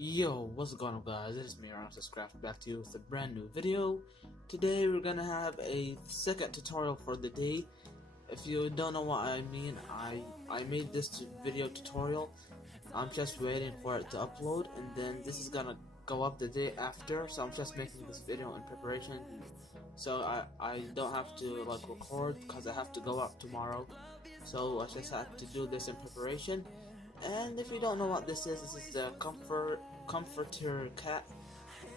Yo, what's going on guys? It is me, Craft, back to you with a brand new video. Today we're gonna have a second tutorial for the day. If you don't know what I mean, I made this video tutorial. I'm just waiting for it to upload, and then this is gonna go up the day after, so I'm just making this video in preparation. So I don't have to record because I have to go out tomorrow. So I just had to do this in preparation. And if you don't know what this is the comforter cat.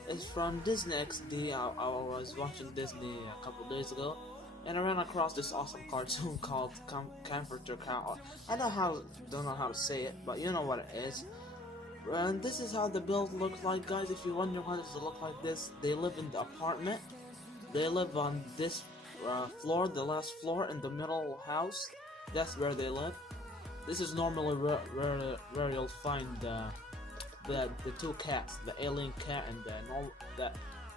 It's from Disney XD. I was watching Disney a couple days ago, and I ran across this awesome cartoon called Comforter Cat. I don't know how to say it, but you know what it is. And this is how the build looks like, guys. If you wonder why does it look like this, they live in the apartment. They live on this floor, the last floor in the middle house. That's where they live. This is normally where you'll find the two cats, the alien cat and the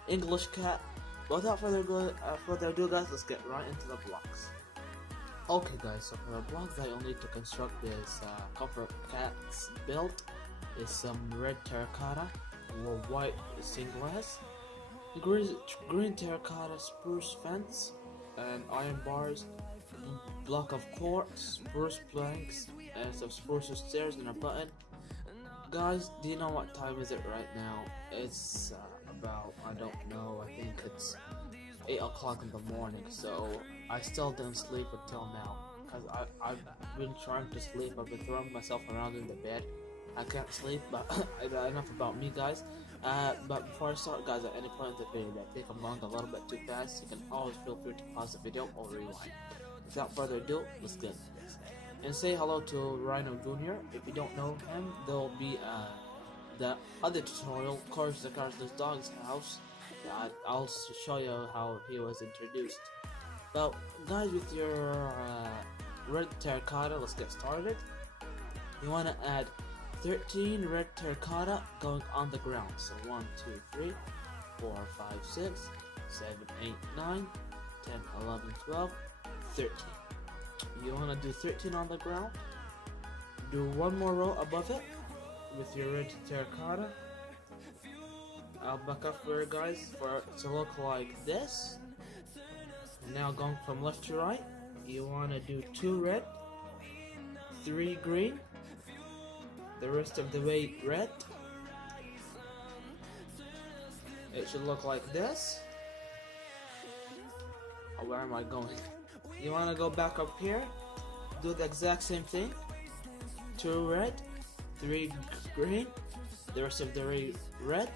English cat. But without further ado, guys, let's get right into the blocks. Okay, guys, so for the blocks that you'll need to construct this comfort cat's build is some red terracotta or white stained glass, green terracotta spruce fence, and iron bars, block of quartz, spruce planks, and some spruce stairs and a button. Guys, do you know what time is it right now? It's about, I don't know, I think it's 8 o'clock in the morning, so I still didn't sleep until now, because I've been trying to sleep. I've been throwing myself around in the bed. I can't sleep, but enough about me, guys. But before I start, guys, at any point in the video that I think I'm going a little bit too fast, you can always feel free to pause the video or rewind. Without further ado, let's get into this. And say hello to Rhino Jr. If you don't know him, there will be the other tutorial, Courage the Cardless Dog's house. I'll show you how he was introduced. But guys, with your red terracotta, let's get started. You want to add 13 red terracotta going on the ground. So 1, 2, 3, 4, 5, 6, 7, 8, 9, 10, 11, 12, 13. You want to do 13 on the ground. Do one more row above it with your red terracotta. I'll back up for you guys for it to look like this. And now going from left to right, you want to do 2 red, 3 green, the rest of the way red. It should look like this. Oh, where am I going? You want to go back up here, do the exact same thing. 2 red, 3 green, the rest of the way red.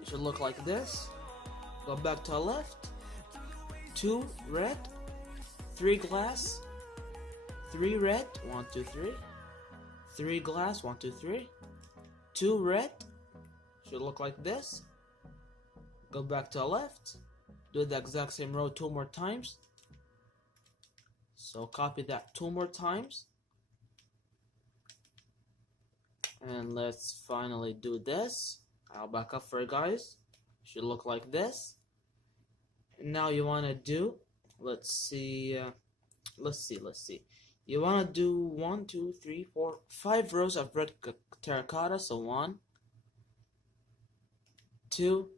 It should look like this. Go back to the left. 2 red, 3 glass, 3 red, 1, 2, 3. 3 glass, 1, 2, 3. 2 red, should look like this. Go back to the left. Do the exact same row 2 more times. So copy that 2 more times. And let's finally do this. I'll back up for you guys. Should look like this. And now you want to do, let's see. You want to do 1, 2, 3, 4, 5 rows of red terracotta. So 1, 2.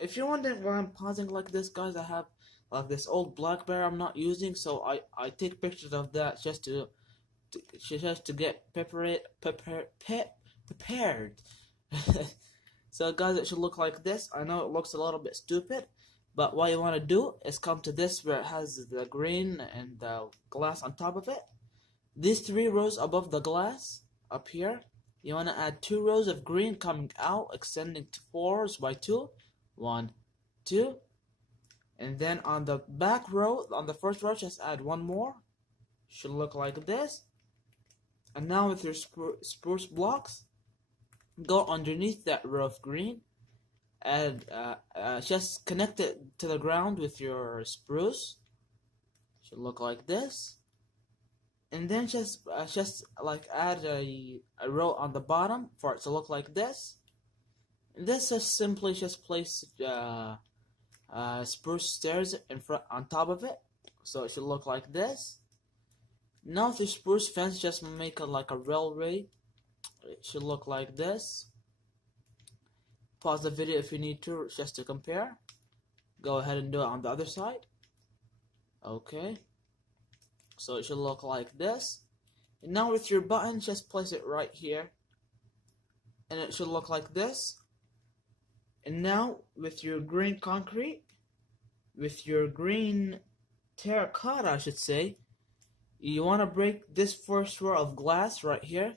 If you're wondering why I'm pausing like this, guys, I have this old BlackBerry I'm not using, so I take pictures of that just to get prepared. So guys, it should look like this. I know it looks a little bit stupid, but what you want to do is come to this where it has the green and the glass on top of it. These 3 rows above the glass up here, you want to add 2 rows of green coming out, extending to 4s by 2. 1, 2, and then on the back row, on the first row, just add 1 more. Should look like this. And now with your spruce blocks, go underneath that row of green, and just connect it to the ground with your spruce. Should look like this. And then just add a row on the bottom for it to look like this. This is simply just place spruce stairs in front on top of it, so it should look like this. Now the spruce fence, just make it like a railway It should look like this. Pause the video if you need to, just to compare. Go ahead and do it on the other side. Okay. So it should look like this. And now with your button, just place it right here. And it should look like this. And now with your green concrete, with your green terracotta, I should say, you want to break this first row of glass right here.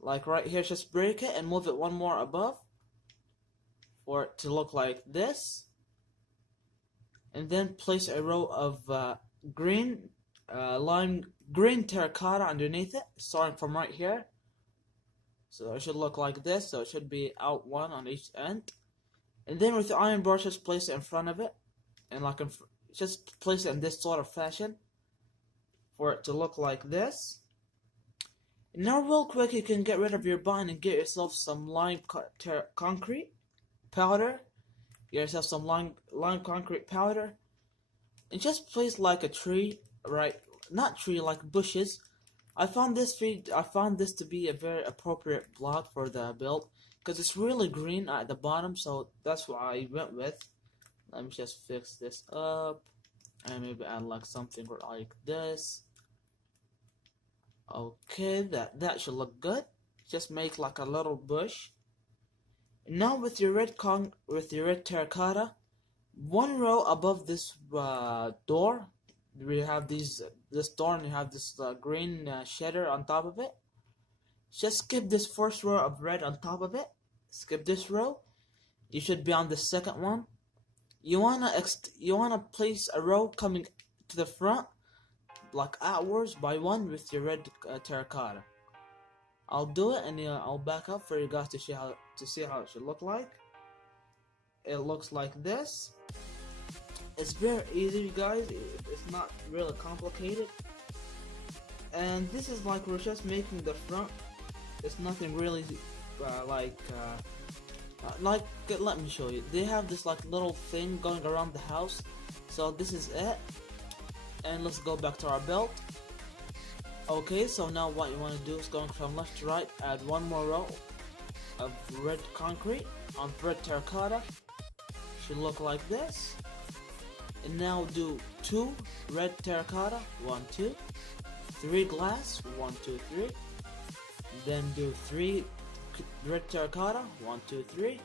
Like right here, just break it and move it one more above for it to look like this. And then place a row of green terracotta underneath it, starting from right here. So it should look like this. So it should be out one on each end. And then with the iron brush, just place it in front of it, and just place it in this sort of fashion for it to look like this. And now real quick, you can get rid of your button and get yourself some lime concrete powder. Get yourself some lime concrete powder, and just place like a tree, right? Not tree, like bushes. I found this to be a very appropriate block for the build because it's really green at the bottom, so that's what I went with. Let me just fix this up and maybe add like something like this. Okay, that should look good. Just make like a little bush. Now with your red terracotta, one row above this door, we have this door, and you have this green shader on top of it. Just skip this first row of red on top of it. Skip this row. You should be on the second one. You wanna place a row coming to the front, like outwards by one with your red terracotta. I'll do it, and I'll back up for you guys to see how it should look like. It looks like this. It's very easy, you guys. It's not really complicated. And this is like we're just making the front. It's nothing really let me show you. They have this like little thing going around the house. So this is it. And let's go back to our belt. Okay, so now what you want to do is going from left to right, add one more row of red concrete on red terracotta. Should look like this. And now do 2 red terracotta, 1, 2, 3 glass, 1, 2, 3. Then do 3 red terracotta, 1, 2, 3,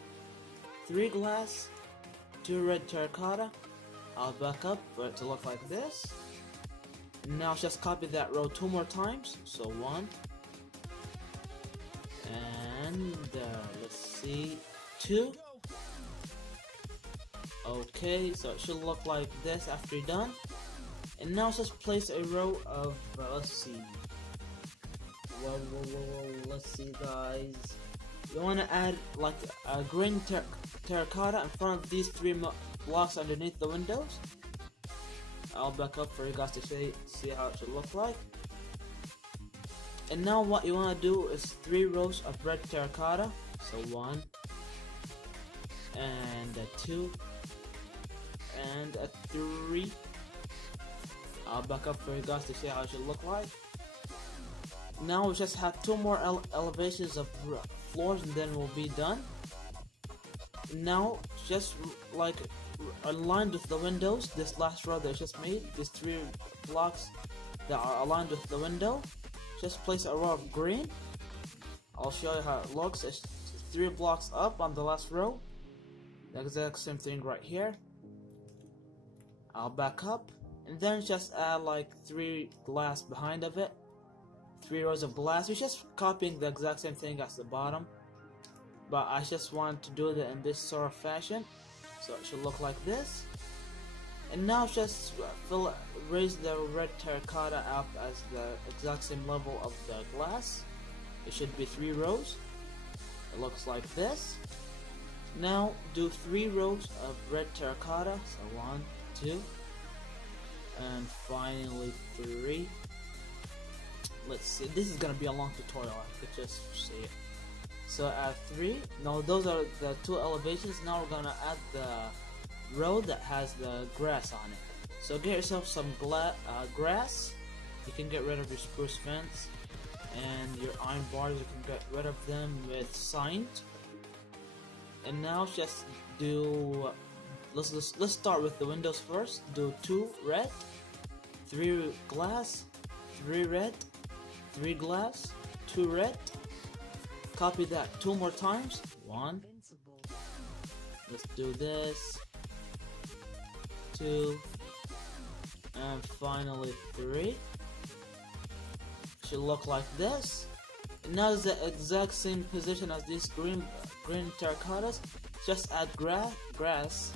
3 glass, 2 red terracotta. I'll back up for it to look like this. Now just copy that row 2 more times. So 1 and let's see, 2. Okay, so it should look like this after you're done. And now just place a row of let's see. Whoa, let's see, guys. You want to add like a green terracotta in front of these 3 blocks underneath the windows. I'll back up for you guys to see how it should look like. And now what you want to do is 3 rows of red terracotta. So 1 and a 2 and a 3. I'll back up for you guys to see how it should look like. Now we just have 2 more elevations of floors, and then we'll be done. Now just like aligned with the windows, this last row that I just made, these 3 blocks that are aligned with the window, just place a row of green. I'll show you how it looks. It's 3 blocks up on the last row. The exact same thing right here. I'll back up and then just add like 3 glass behind of it. 3 rows of glass. You're just copying the exact same thing as the bottom, but I just want to do it in this sort of fashion, so it should look like this. And now just raise the red terracotta up as the exact same level of the glass. It should be 3 rows. It looks like this. Now do 3 rows of red terracotta. So 1, 2, and finally 3. Let's see. This is gonna be a long tutorial. I could just see it. So add 3. Now those are the 2 elevations. Now we're gonna add the row that has the grass on it. So get yourself some grass. You can get rid of your spruce fence. and your iron bars, you can get rid of them with signs. And now just do, let's start with the windows first. Do 2 red, 3 glass, 3 red, 3 glass, 2 red. Copy that 2 more times. 1. Let's do this. 2. And finally 3. Should look like this. And now it's the exact same position as these green terracottas. Just add grass.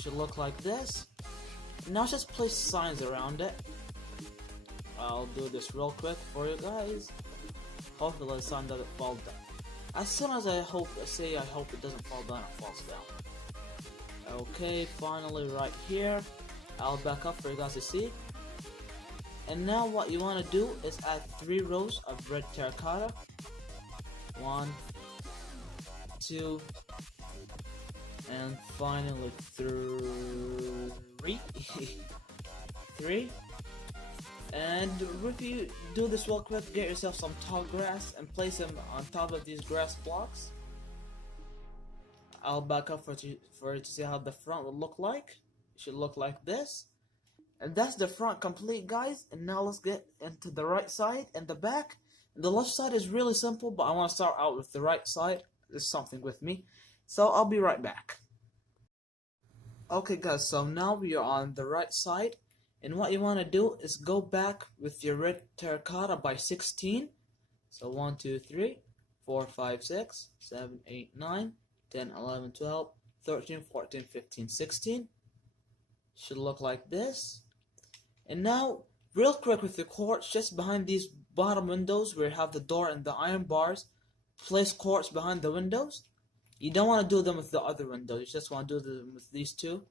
Should look like this. Now just place signs around it. I'll do this real quick for you guys. Hopefully the sign doesn't fall down. As soon as I hope it doesn't fall down, it falls down. Okay, finally right here. I'll back up for you guys to see. And now what you want to do is add 3 rows of red terracotta. 1, 2, and finally 3. 3. And if you do this real quick, get yourself some tall grass and place them on top of these grass blocks. I'll back up for you to see how the front will look like. It should look like this. And that's the front complete, guys. And now let's get into the right side and the back. And the left side is really simple, but I want to start out with the right side. There's something with me. So I'll be right back. Okay guys, so now we are on the right side. And what you want to do is go back with your red terracotta by 16. So 1, 2, 3, 4, 5, 6, 7, 8, 9, 10, 11, 12, 13, 14, 15, 16. Should look like this. And now, real quick with the quartz, just behind these bottom windows where you have the door and the iron bars, place quartz behind the windows. You don't want to do them with the other windows, you just want to do them with these 2.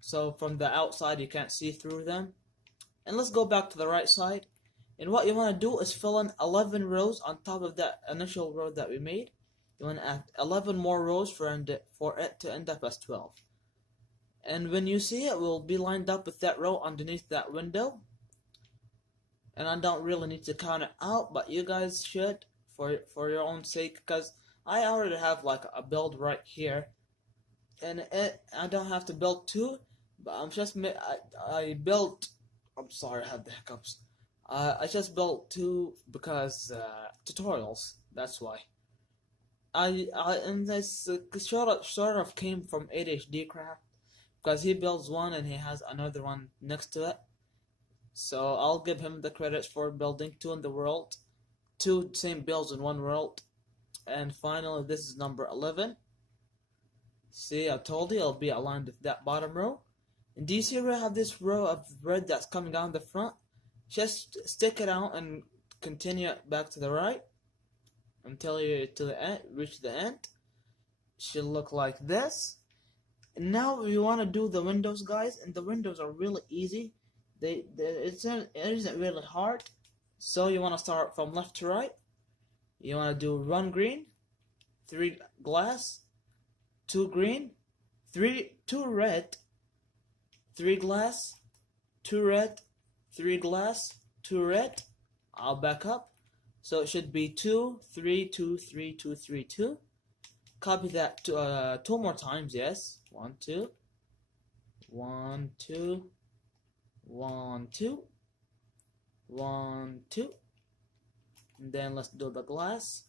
So from the outside you can't see through them. And let's go back to the right side. And what you want to do is fill in 11 rows on top of that initial row that we made. You want to add 11 more rows for it to end up as 12. And when you see it, will be lined up with that row underneath that window. And I don't really need to count it out, but you guys should for your own sake, because I already have like a build right here. And I don't have to build 2, but I built. I'm sorry, I had the hiccups. I just built 2 because tutorials. That's why. And this sort of came from ADHD Craft, because he builds one and he has another one next to it. So I'll give him the credits for building 2 in the world, 2 same builds in one world. And finally, this is number 11. See, I told you it'll be aligned with that bottom row. And do you see where I have this row of red that's coming down the front? Just stick it out and continue it back to the right until you reach the end. It should look like this. And now we want to do the windows, guys, and the windows are really easy. It isn't really hard. So you want to start from left to right. You want to do 1 green, 3 glass, 2 green, 2 red, 3 glass, 2 red, 3 glass, 2 red. I'll back up. So it should be 2, 3, 2, 3, 2, 3, 2. Copy that 2 more times, yes. 1, 2. 1, 2. 1, 2. 1, 2. And then let's do the glass.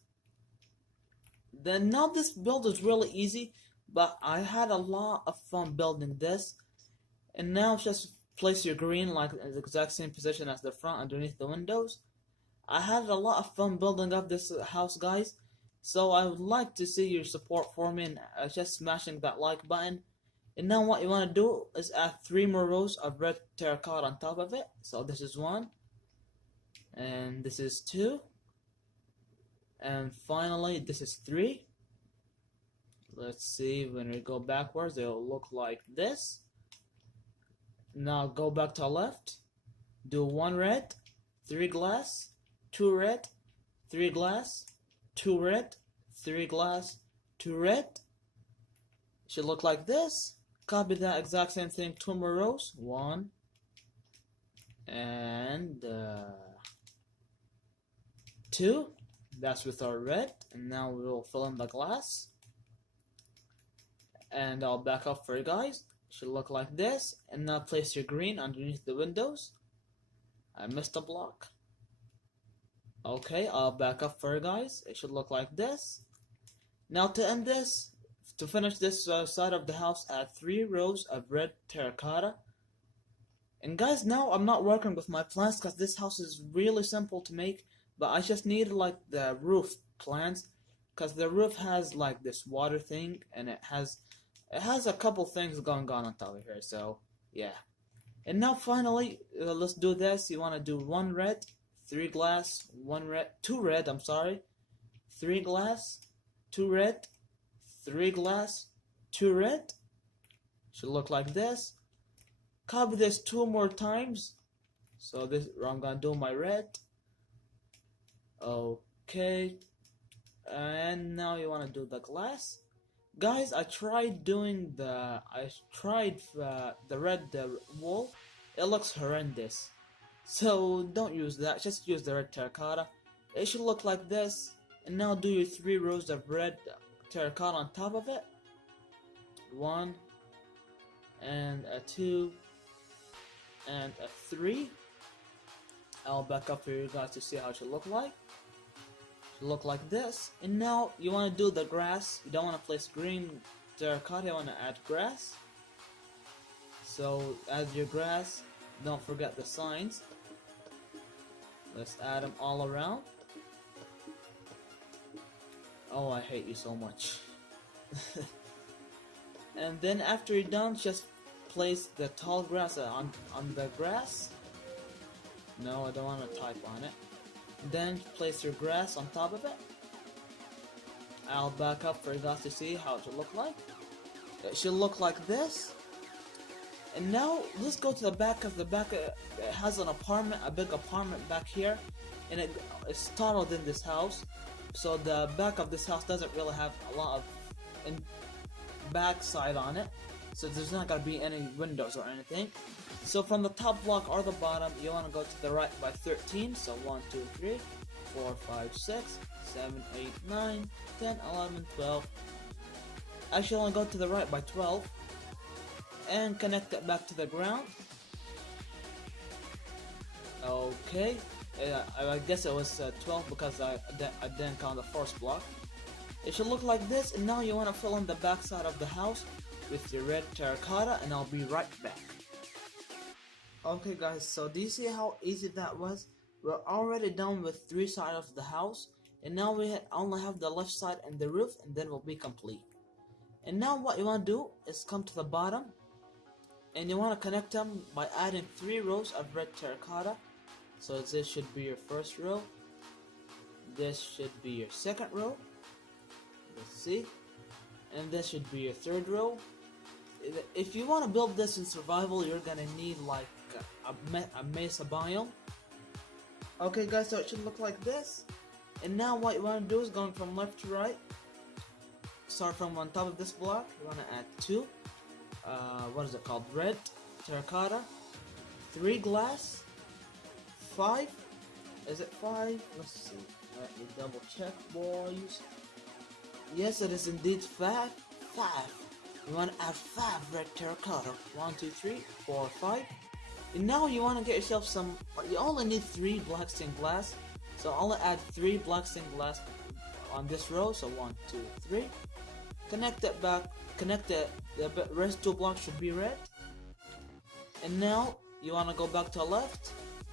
Then now this build is really easy, but I had a lot of fun building this. And now just place your green like in the exact same position as the front underneath the windows. I had a lot of fun building up this house, guys. So I would like to see your support for me and just smashing that like button. And now what you want to do is add 3 more rows of red terracotta on top of it. So this is 1. And this is 2. And finally, this is 3. Let's see, when we go backwards, it'll look like this. Now go back to left. Do 1 red, 3 glass, 2 red, 3 glass, 2 red, 3 glass, 2 red. Should look like this. Copy that exact same thing, 2 more rows. 1 and 2. That's with our red, and now we will fill in the glass. And I'll back up for you guys. It should look like this. And now place your green underneath the windows. I missed a block. Okay, I'll back up for you guys. It should look like this. Now to end this, to finish this side of the house, add 3 rows of red terracotta. And guys, now I'm not working with my plans because this house is really simple to make. But I just needed like the roof plans, because the roof has like this water thing, and it has a couple things going on top of here. So yeah. And now finally, let's do this. You want to do 1 red, 3 glass, 1 red, 2 red. I'm sorry, 3 glass, 2 red, 3 glass, 2 red. Should look like this. Copy this 2 more times. So this, I'm gonna do my red. Okay, and now you want to do the glass. Guys, I tried the red wall. It looks horrendous. So don't use that. Just use the red terracotta. It should look like this. And now do your 3 rows of red terracotta on top of it. 1 and a 2 and a 3. I'll back up for you guys to see how it should look like. Look like this. And now you want to do the grass. You don't want to place green terracotta, you want to add grass. So add your grass. Don't forget the signs. Let's add them all around. Oh, I hate you so much. And then after you're done, just place the tall grass on the grass. No, I don't want to type on it. Then place your grass on top of it. I'll back up for you guys to see how it should look like. It should look like this. And now let's go to the back, because the back it has an apartment, a big apartment back here, and it's taller than this house. So the back of this house doesn't really have a lot of back side on it. So there's not gonna be any windows or anything. So from the top block or the bottom, you want to go to the right by 13. So 1, 2, 3, 4, 5, 6, 7, 8, 9, 10, 11, 12. Actually, I want to go to the right by 12. And connect it back to the ground. Okay. I guess it was 12 because I didn't count the first block. It should look like this. And now you want to fill in the back side of the house with your red terracotta. And I'll be right back. Okay guys, so do you see how easy that was? We're already done with 3 sides of the house, and now we only have the left side and the roof, and then we'll be complete. And now what you want to do is come to the bottom, and you want to connect them by adding 3 rows of red terracotta. So this should be your first row, this should be your second row, let's see, and this should be your third row. If you want to build this in survival, you're gonna need like a mesa biome. Okay guys, so it should look like this. And now what you want to do is going from left to right. Start from on top of this block. You want to add 2 what is it called, red terracotta, 3 glass, 5, is it 5? Let's see, let me double check, boys. Yes, it is indeed 5. You want to add 5 red terracotta. 1, 2, 3, 4, 5. And now you want to get yourself some. You only need 3 black stained glass. So I'll add 3 black stained glass on this row. So 1, 2, 3. Connect it back. Connect it. The rest 2 blocks should be red. And now you want to go back to the left.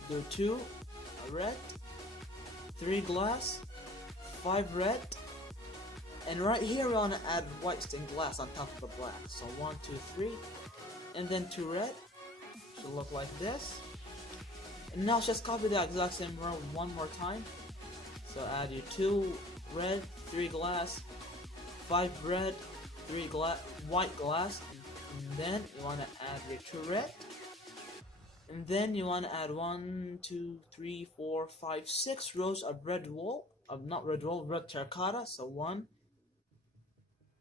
Do 2 red, 3 glass, 5 red. And right here we want to add white stained glass on top of the black. So 1, 2, 3, and then 2 red. Should look like this. And now just copy the exact same row 1 more time. So add your 2 red, 3 glass, 5 red, 3 white glass, and then you want to add your 2 red. And then you want to add 1, 2, 3, 4, 5, 6 rows of red wool. Not red wool, red terracotta. So 1.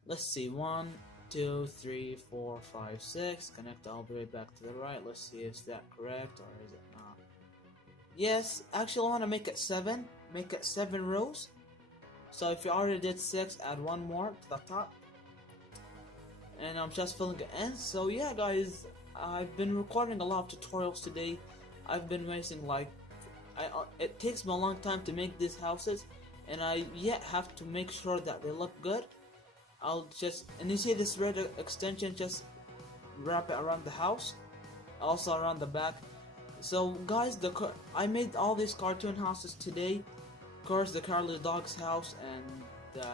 Let's see, 1, 2, 3, 4, 5, 6. Connect all the way back to the right. Let's see if that correct or is it not. Yes, actually I want to make it 7. make it 7 rows. So if you already did 6, add 1 more to the top. And I'm just filling it in. So yeah guys, I've been recording a lot of tutorials today. I've been wasting like, it takes me a long time to make these houses, and I yet have to make sure that they look good. And you see this red extension, just wrap it around the house, also around the back. So guys, I made all these cartoon houses today. Of course, the Carly dog's house and the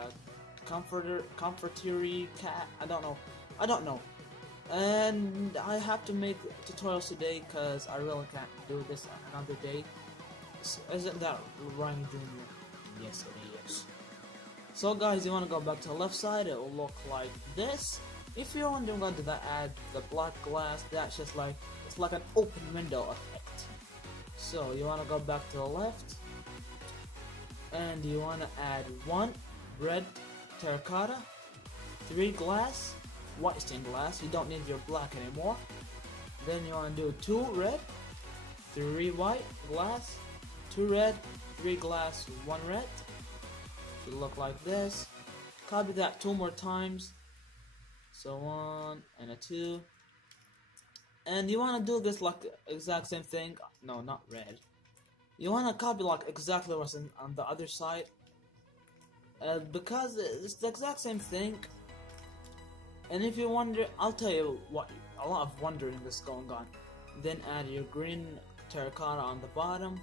comfortery cat. I don't know. And I have to make tutorials today because I really can't do this another day. Isn't that Ryan Jr.? Yes, it is. So guys, you want to go back to the left side, it will look like this. If you're wondering why did I add the black glass, that's just like, it's like an open window effect. So you want to go back to the left, and you want to add 1 red terracotta, 3 glass, white stained glass, you don't need your black anymore. Then you want to do 2 red, 3 white glass, 2 red, 3 glass, 1 red. Should look like this. Copy that 2 more times. So 1 and a 2. And you want to do this like exact same thing. No, not red. You want to copy like exactly what's on the other side. Because it's the exact same thing. And if you wonder, I'll tell you what, a lot of wondering is going on. Then add your green terracotta on the bottom.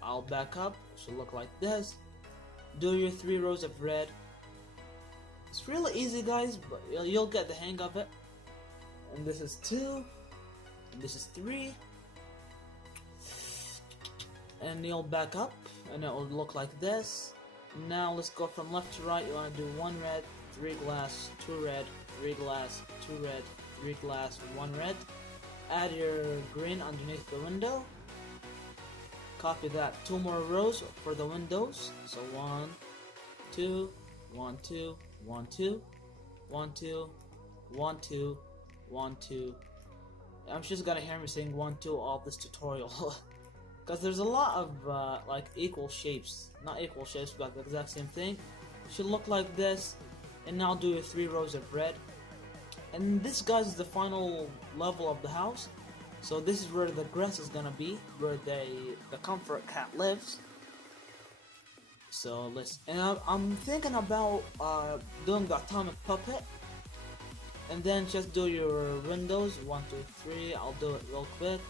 I'll back up, it should look like this. Do your 3 rows of red. It's really easy guys, but you'll get the hang of it. And this is 2, and this is 3. And you'll back up, and it will look like this. Now let's go from left to right. You want to do 1 red, 3 glass, 2 red, 3 glass, 2 red, 3 glass, 1 red. Add your green underneath the window. Copy that 2 more rows for the windows. So 1, 2, 1, 2, 1, 2, 1, 2, 1, 2, 1, 2. I'm just gonna hear me saying 1, 2 all this tutorial. Because there's a lot of like equal shapes. Not equal shapes, but the exact same thing. It should look like this. And now do your 3 rows of red. And this guys is the final level of the house. So this is where the grass is gonna be, where the comfort cat lives. So I'm thinking about doing the atomic puppet, and then just do your windows 1, 2, 3. I'll do it real quick.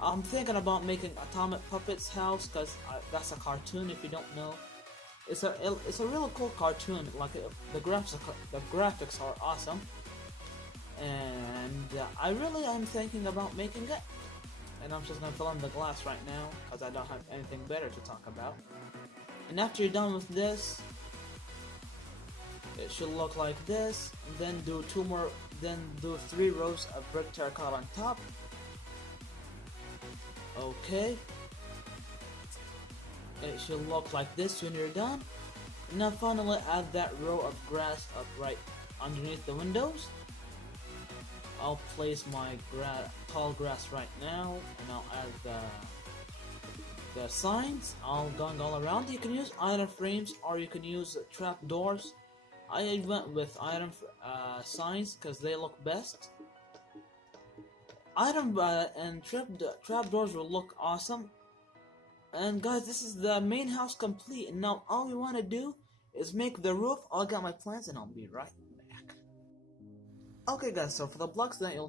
I'm thinking about making atomic puppet's house because that's a cartoon. If you don't know, it's a really cool cartoon. Like the graphics are awesome. And I really am thinking about making it, and I'm just gonna fill in the glass right now because I don't have anything better to talk about. And after you're done with this, it should look like this. And then do 2 more, then do 3 rows of brick terracotta on top. Okay, it should look like this when you're done. And now finally add that row of grass up right underneath the windows. I'll place my tall grass right now, and I'll add the signs all going all around. You can use iron frames or you can use trap doors. I went with iron signs because they look best. Iron and trap doors will look awesome. And guys, this is the main house complete. And now all we want to do is make the roof. I'll get my plans and I'll be right back. Okay guys, so for the blocks that you'll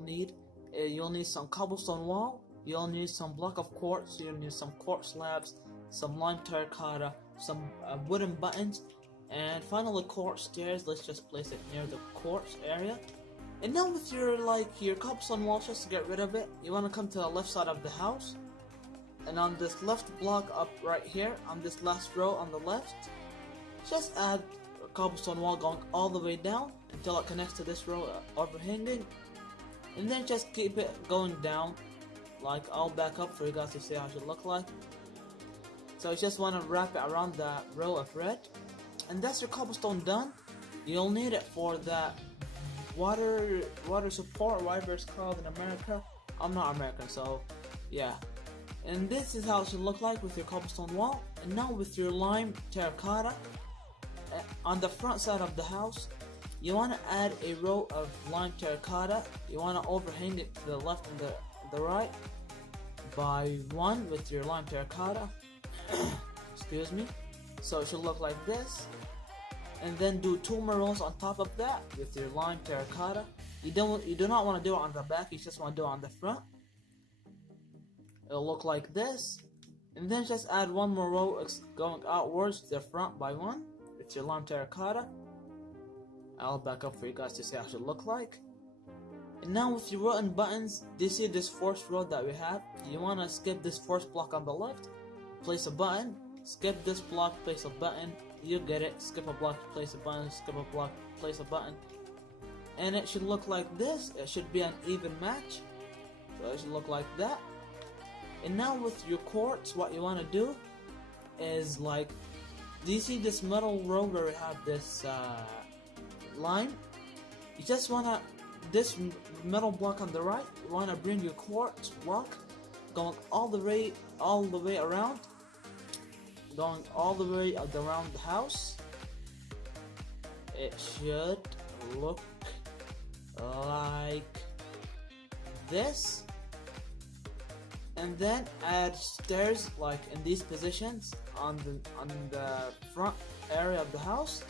need some cobblestone wall, you'll need some block of quartz, you'll need some quartz slabs, some lime terracotta, some wooden buttons, and finally quartz stairs. Let's just place it near the quartz area. And now with your cobblestone wall, just to get rid of it, you want to come to the left side of the house, and on this left block up right here, on this last row on the left, just add a cobblestone wall going all the way down until it connects to this row overhanging, and then just keep it going down. Like, I'll back up for you guys to see how it should look like. So you just want to wrap it around that row of red, and that's your cobblestone done. You'll need it for that water support, whatever it's called in America. I'm not American, so yeah. And this is how it should look like with your cobblestone wall. And now with your lime terracotta, on the front side of the house, you want to add a row of lime terracotta. You want to overhang it to the left and the right by one with your lime terracotta. Excuse me. So it should look like this. And then do 2 more rows on top of that with your lime terracotta. You do not want to do it on the back, you just want to do it on the front. It'll look like this. And then just add 1 more row going outwards to the front by 1 with your lime terracotta. I'll back up for you guys to see how it should look like. And now with your row and buttons, do you see this first row that we have? You want to skip this first block on the left, place a button, skip this block, place a button, you get it, skip a block, place a button, skip a block, place a button. And it should look like this. It should be an even match. So it should look like that. And now with your quartz, what you want to do is like, do you see this metal row where we have this line? You just want to, this metal block on the right, you want to bring your quartz block going all the way around, going all the way around the house. It should look like this. And then add stairs like in these positions on the front area of the house.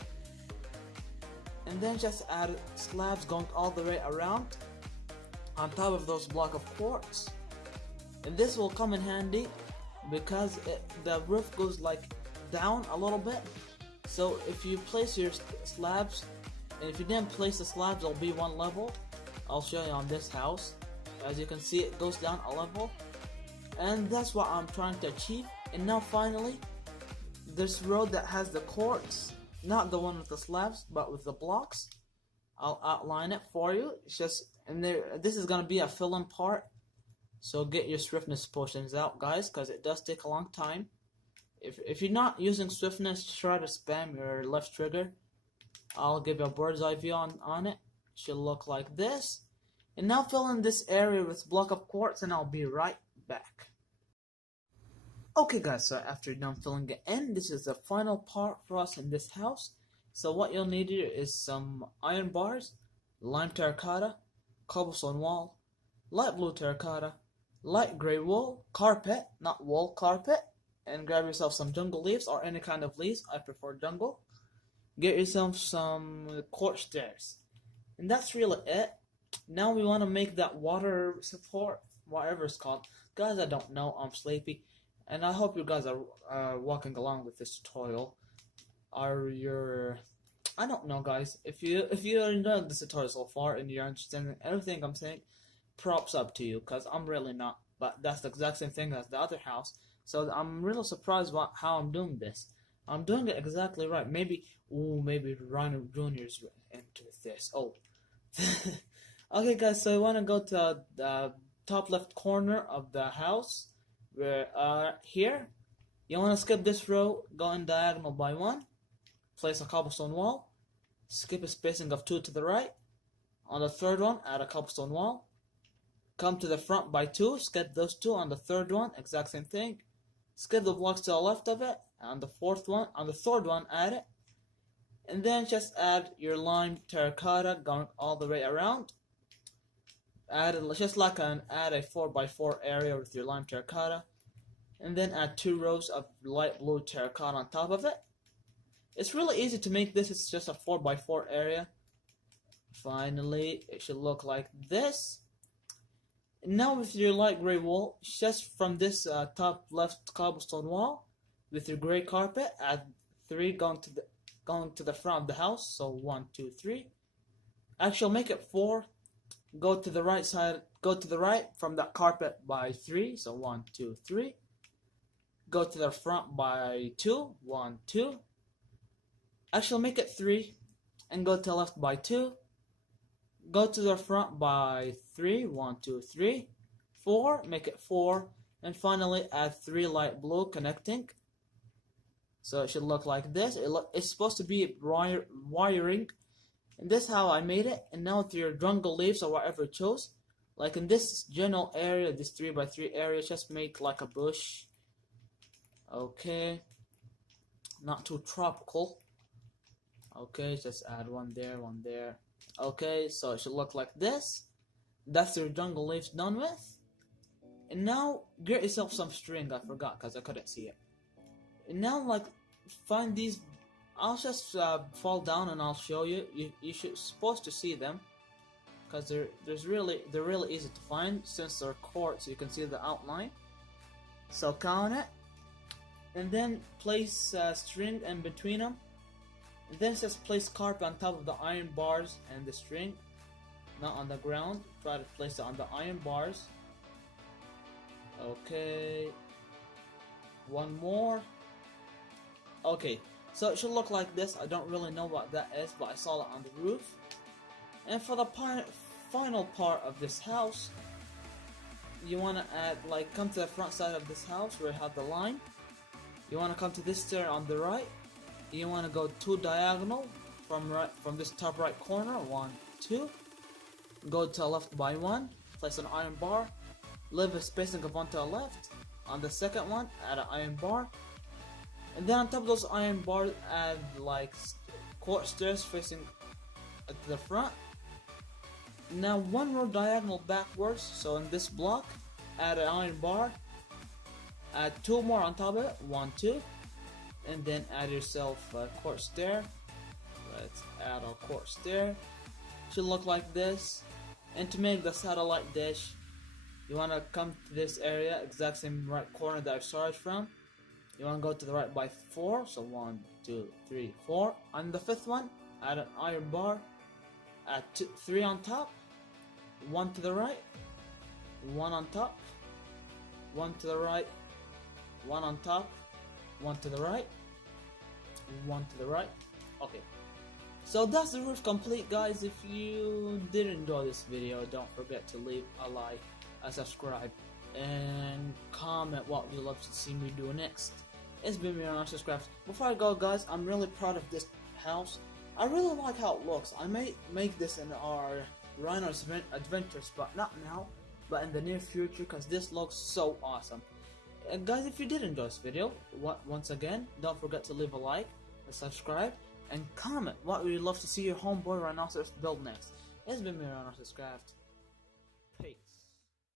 And then just add slabs going all the way around on top of those block of quartz. And this will come in handy because the roof goes like down a little bit. So if you place your slabs, and if you didn't place the slabs, it'll be 1 level. I'll show you on this house. As you can see, it goes down a level. And that's what I'm trying to achieve. And now finally, this road that has the quartz, not the one with the slabs, but with the blocks, I'll outline it for you. It's just, and this is gonna be a fill-in part. So get your swiftness potions out, guys, because it does take a long time. If you're not using swiftness, try to spam your left trigger. I'll give you a bird's eye view on it. It should look like this. And now fill in this area with block of quartz, and I'll be right back. Okay guys, so after you're done filling it in, this is the final part for us in this house. So what you'll need here is some iron bars, lime terracotta, cobblestone wall, light blue terracotta, light grey wool, carpet, not wool, carpet, and grab yourself some jungle leaves or any kind of leaves. I prefer jungle. Get yourself some quartz stairs. And that's really it. Now we want to make that water support, whatever it's called. Guys, I don't know, I'm sleepy. And I hope you guys are walking along with this tutorial. I don't know, guys. If you enjoyed this tutorial so far and you're understanding everything I'm saying, props up to you, because I'm really not. But that's the exact same thing as the other house. So I'm really surprised about how I'm doing this. I'm doing it exactly right. Maybe Rhino Jr.'s into this. Oh. Okay, guys, so I want to go to the top left corner of the house. Where here, you want to skip this row, go in diagonal by 1, place a cobblestone wall, skip a spacing of 2 to the right. On the third one, add a cobblestone wall. Come to the front by 2, skip those 2 on the third one, exact same thing. Skip the blocks to the left of it, and on the third one, add it. And then just add your lime terracotta going all the way around. Add a 4x4 area with your lime terracotta, and then add 2 rows of light blue terracotta on top of it. It's really easy to make this. It's just a 4x4 area. Finally, it should look like this. Now with your light gray wool, just from this top left cobblestone wall, with your gray carpet, add 3 going to the front of the house. So 1, 2, 3. Actually, make it 4. Go to the right side. Go to the right from that carpet by 3. So 1, 2, 3. Go to the front by 2. 1, 2. Actually, make it 3, and go to the left by 2. Go to the front by 3. 1, 2, 3. 4. Make it 4, and finally add 3 light blue connecting. So it should look like this. It's supposed to be wiring. And this is how I made it. And now with your jungle leaves or whatever you chose, Like in this general area, this 3x3 area, just make like a bush. Okay, not too tropical. Okay, just add one there, one there. Okay, so it should look like this. That's your jungle leaves done with. And now get yourself some string. I forgot because I couldn't see it. And now like find these. I'll just fall down and I'll show you. You should supposed to see them because they're really easy to find since they're quartz. You can see the outline. So count it, and then place string in between them. And then just place carpet on top of the iron bars and the string, not on the ground. Try to place it on the iron bars. Okay, one more. Okay, so it should look like this. I don't really know what that is, but I saw it on the roof. And for the final part of this house, you want to add, like, come to the front side of this house where you have the line. You want to come to this stair on the right. You want to go 2 diagonal from this top right corner. 1, 2. Go to the left by 1. Place an iron bar. Leave a spacing of 1 to the left. On the second one, add an iron bar. And then on top of those iron bars, add like quartz stairs facing to the front. Now 1 row diagonal backwards. So in this block, add an iron bar. Add 2 more on top of it. 1, 2. And then add yourself a quartz stair. Let's add a quartz stair. Should look like this. And to make the satellite dish, you want to come to this area, exact same right corner that I started from. You want to go to the right by 4. So 1, 2, 3, 4. On the 5th one, add an iron bar. Add 3 on top. 1 to the right. 1 on top. 1 to the right. 1 on top. 1 to the right. 1 to the right. Okay, so that's the roof complete, guys. If you did enjoy this video, don't forget to leave a like, a subscribe, and comment what you'd love to see me do next. It's been me, Subscribe. Before I go, guys, I'm really proud of this house. I really like how it looks. I may make this in our Rhino's Adventures, but not now, but in the near future, because this looks so awesome. Guys, if you did enjoy this video, once again, don't forget to leave a like, a subscribe, and comment what would you love to see your homeboy Rhinoceros build next. It's been me, Rhinoceros.